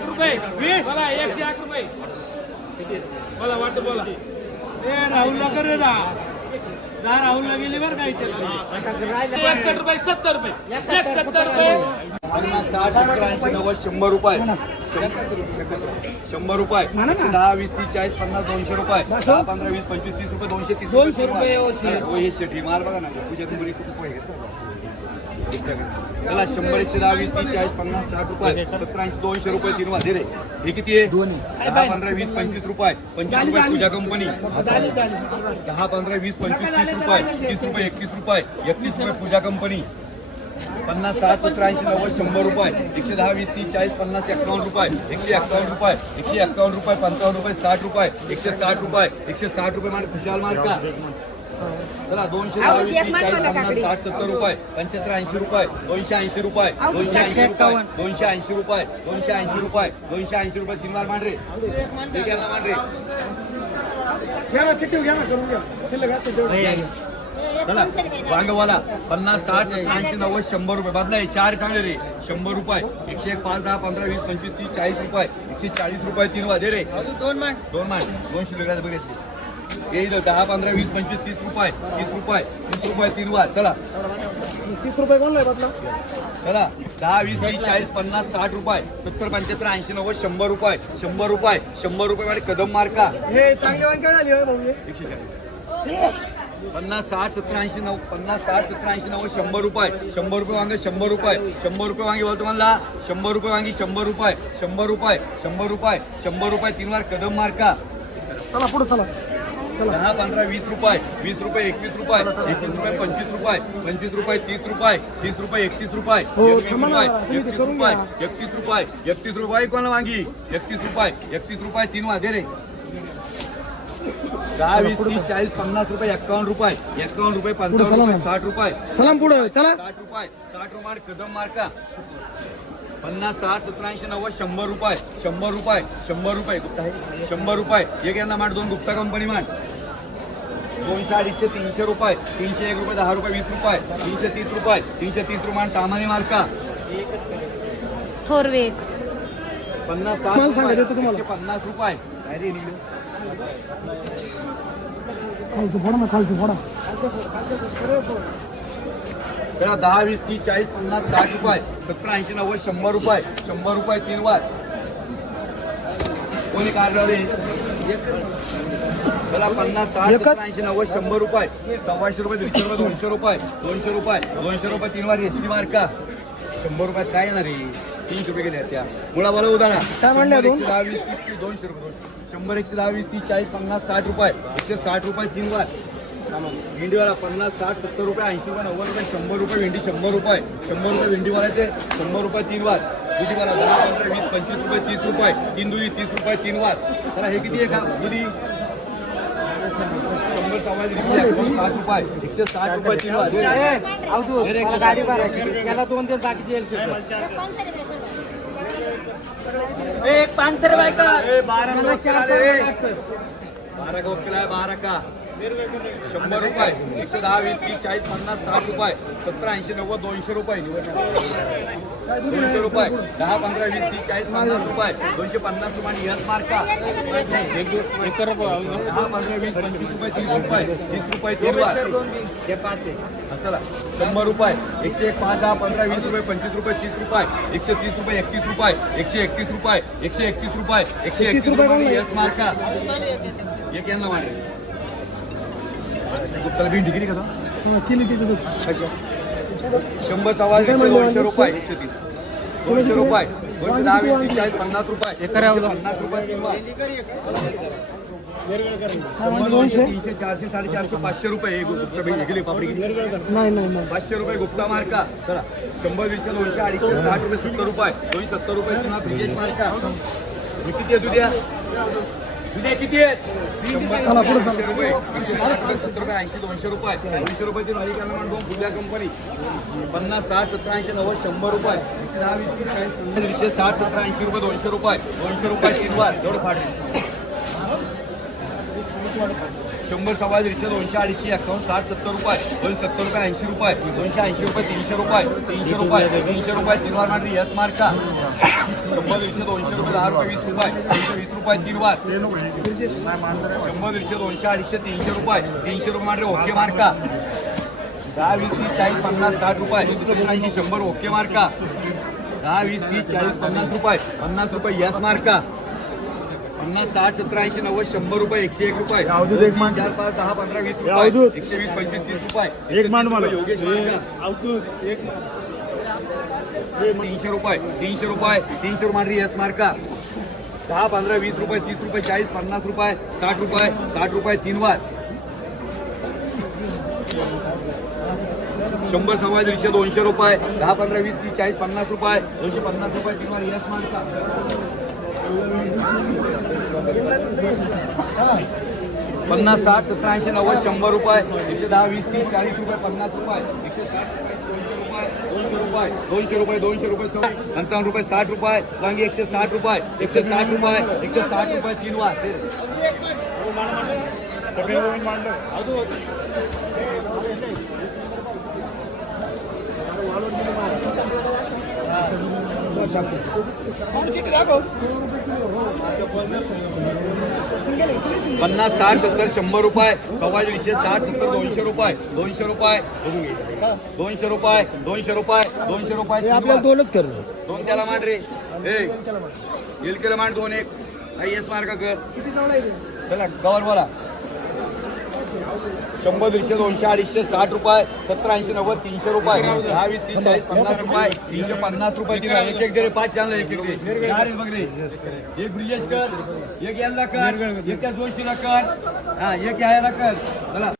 एक रुपये. बोला एकशे एक रुपये. बोला वाटत बोला. ए राहुल कर रे शंभर रुपये शंभर रुपये दहा वीस तीस चाळीस पन्नास दोनशे रुपये दहा पंधरा वीस पंचवीस तीस रुपये दोनशे तीस दोनशे रुपये हो, हे ही बघा ना पूजा शंभर एकशे दहा वीस चाळीस पन्नास साठ रुपये दोनशे रुपये तीन वाजे रे हे किती आहे दहा पंधरा वीस पंचवीस रुपये पंचवीस रुपये पूजा कंपनी दहा पंधरा वीस पंचवीस तीस रुपये तीस रुपये एकतीस रुपये. एकतीस रुपये पूजा कंपनी. पन्नास साठ सतरा ऐंशी नव्वद शंभर रुपये. एकशे दहा वीस तीस चाळीस पन्नास एक्कावन्न रुपये. एकशे एक्कावन्न रुपये. एकशे एक्कावन्न रुपये पंचावन्न रुपये साठ रुपये. एकशे साठ रुपये. एकशे साठ रुपये मान खुशाल मार का? चला दोनशे दहा वीस तीस चाळीस पन्नास साठ सत्तर रुपये. पंच्याहत्तर ऐंशी रुपये. दोनशे ऐंशी रुपये. दोनशे ऐंशी रुपये. दोनशे ऐंशी रुपये. दोनशे ऐंशी रुपये. दोनशे ऐंशी रुपये तीन मार मांडरे. मांडरे. घ्या ना चिठ्ठी घ्या ना करून घ्या. शिल्लक आहे तेवढं. चला वांगवाला पन्नास साठ ऐंशी नव्वद शंभर रुपये. बदलाय चार चांगले रे. शंभर रुपये. एकशे एक पाच दहा पंधरा वीस पंचवीस तीस चाळीस रुपये. एकशे चाळीस रुपये तीन वाजे रे. दोन मान दोन मान दोनशे वेगळ्या बघितले. हे इथं दहा पंधरा वीस पंचवीस तीस रुपये तीस रुपये तीस रुपये तीन वाज चला. तीस रुपये कोण आहे बदला? चला दहा वीस तीस चाळीस पन्नास साठ रुपये सत्तर पंच्याहत्तर ऐंशी नव्वद शंभर रुपये शंभर रुपये शंभर रुपये मध्ये कदम मार्का. हे चांगली झाली होय भाऊ हे. एकशे चाळीस. पन्नास साठ सत्तर ऐंशी नऊ पन्नास साठ सत्तर ऐंशी नव्वद शंभर रुपये शंभर रुपये वांगे शंभर रुपये शंभर रुपये वांगी बोलतो म्हणला शंभर रुपये वांगी शंभर रुपये शंभर रुपये शंभर रुपये शंभर रुपये तीन वार कदम मार्का. चला पुढे चला. दहा पंधरा वीस रुपये. वीस रुपये एकवीस रुपये. एकवीस रुपये पंचवीस रुपये. पंचवीस रुपये तीस रुपये. तीस रुपये एकतीस रुपये. हो, ना, रुपये एकतीस रुपये. एकतीस रुपये. एकतीस रुपये एकतीस रुपये. एकतीस रुपये तीन वाजे रे. दहा वीस तीस चाळीस पन्नास रुपये एक्कावन्न रुपये. एक्कावन्न रुपये पंचावन्न रुपये. साठ रुपये. चला पुढे. चला. साठ रुपये साठ रुपये कदम मार्का पन्नास साठ सत्तर ऐंशी नव्वद शंभर रुपये शंभर रुपये शंभर रुपये गुप्ता आहे. शंभर रुपये. एक यांना माठ दोन गुप्ता कंपनी मान दोनशे अडीचशे तीनशे रुपये. तीनशे एक रुपये दहा रुपये वीस रुपये. तीनशे तीस रुपये. तीनशे तीस रुपये तामाने मार्का. थोरवेग पन्नास साठ पन्नास रुपये. काय रे निघलं? खालचं फोडा ना खालचं फोडा. त्याला दहा वीस तीस चाळीस पन्नास साठ रुपये सत्तर ऐंशी नव्वद शंभर रुपये शंभर रुपये तीन वार. कोणी काढलं रे त्याला पन्नास साठ ऐंशी नव्वद शंभर रुपये. सव्वाशे रुपये दीडशे रुपये दोनशे रुपये दोनशे रुपये दोनशे रुपये तीन वार एस टी मार का? शंभर रुपयात काय येणार रे तीनशे रुपये गेले त्या. मुळा बोला उदाहरण. काय म्हणले? एकशे दहा वीस तीस, दोनशे रुपये शंभर एकशे दहा वीस तीस चाळीस पन्नास साठ रुपये एकशे साठ रुपये तीन वार. भेंडीवाला पन्नास साठ सत्तर रुपये ऐंशी रुपये नव्वद रुपये शंभर रुपये भेंडी शंभर रुपये. शंभर रुपये भेंडीवाल्याचे शंभर रुपये तीन वार दुधीवाला दहा पंधरा वीस पंचवीस रुपये तीस रुपये. तीन दुधी तीस रुपये तीन वार त्याला हे किती आहे का दुधी? शंभर साठ रुपये. एकशे साठ रुपये तीन हे दोन दिवस बाकीचे एक पाच का बारा का? शंभर रुपये एकशे दहा वीस तीस चाळीस पन्नास साठ रुपये सत्तर ऐंशी नव्वद दोनशे रुपये दोनशे रुपये दहा पंधरा वीस तीस चाळीस पन्नास रुपये दोनशे पन्नास रुपये यस मार्का. दहा पंधरा वीस पंचवीस रुपये तीस रुपये तीस रुपये तीन चला. शंभर रुपये एकशे एक पाच दहा पंधरा वीस रुपये पंचवीस रुपये तीस रुपये एकशे तीस रुपये एकतीस रुपये एकशे एकतीस रुपये एकशे एकतीस रुपये एकशे एकतीस रुपये यस मार्का. एक यांना मांडे गुप्ताला भेंडी का? केली तिचं दूध. कशा शंभर सव्वा दोनशे म्हणजे? रुपये एकशे तीस. दोनशे रुपये? दोनशे दहा वीस चाळीस पन्नास रुपये. पन्नास रुपये दोनशे? तीनशे चारशे साडेचारशे पाचशे रुपये गुप्ता भेंडी गेली पापडी. नाही नाही पाचशे रुपये गुप्ता मार्का. चला. शंभर वीसशे दोनशे अडीचशे साठ रुपये सत्तर रुपये. दोनशे सत्तर रुपये पुन्हा ब्रिजेश मार्का. किती आहे दुध्या? दुध्या किती आहेत? रुपये रुपये ऐंशी दोनशे रुपये. दोनशे रुपयाची नवी कलमान दोन फुल्या कंपनी पन्नास साठ सत्तर ऐंशी नव्वद शंभर रुपये. दहा वीस दीडशे साठ सत्तर ऐंशी रुपये दोनशे रुपये. दोनशे रुपये तीन वार. एवढं फाट शंभर सव्वा दीडशे दोनशे अडीचशे एकावन्न साठ सत्तर रुपये. दोन सत्तर रुपये ऐंशी रुपये. दोनशे ऐंशी रुपये तीनशे रुपये. तीनशे रुपये तीनशे रुपये तीन वार मांडली. यस मार्का शंभर दीडशे दोनशे रुपये दहा रुपये वीस रुपये. दोनशे वीस रुपये तीन वार. शंभर दीडशे दोनशे अडीचशे तीनशे रुपये. तीनशे रुपये मांडले ओके मार्का दहा वीस तीस चाळीस पन्नास साठ रुपये. ऐंशी शंभर ओके मार्का दहा वीस तीस चाळीस पन्नास रुपये. पन्नास रुपये यस मार्का पन्नास साठ सत्तर ऐंशी नव्वद शंभर रुपये एकशे एक रुपये. अवधूत एक मान. चार पाच दहा पंधरा वीस अवधूत. रुपये. एकशे वीस पंचवीस तीस रुपये. एक मान मला. योगेश मार्का तीनशे रुपये तीनशे रुपये तीनशे रुपये यस मार्का. दहा पंधरा वीस रुपये तीस रुपये चाळीस पन्नास रुपये साठ रुपये साठ रुपये तीन वार. शंभर सव्वा दीडशे दोनशे रुपये दहा पंधरा वीस तीस चाळीस पन्नास रुपये दोनशे पन्नास रुपये तीन वार यस मार्का. पन्नास साठ सत्तर ऐंशी नव्वद शंभर रुपये एकशे दहा वीस तीस चाळीस रुपये पन्नास रुपये एकशे साठ दोनशे रुपये दोनशे रुपये दोनशे रुपये दोनशे रुपये पंचावन्न रुपये साठ रुपये वांगी एकशे साठ रुपये एकशे साठ रुपये एकशे साठ रुपये तीन वार. पन्नास साठ सत्तर शंभर रुपये. सव्वा दीडशे साठ सत्तर दोनशे रुपये. दोनशे रुपये. दोनशे रुपये दोनशे रुपये दोनशे रुपये. वार. दोनच कर. दोन त्याला मांड रे. ए गेल केलं मांड दोन एक. आई एस मार्क कर? चला कवर बोला. शंभर दीडशे दोनशे अडीचशे साठ रुपये सत्तर ऐंशी नव्वद तीनशे रुपये. दहा वीस तीस चाळीस पन्नास रुपये. तीनशे पन्नास रुपये तीन एक एक दे पाच चांगलं एक एक दे चार बघ रे. एक ब्रिजेश कर एक याला कर एक त्या जोशीला कर. हा एक यायला कर. चला.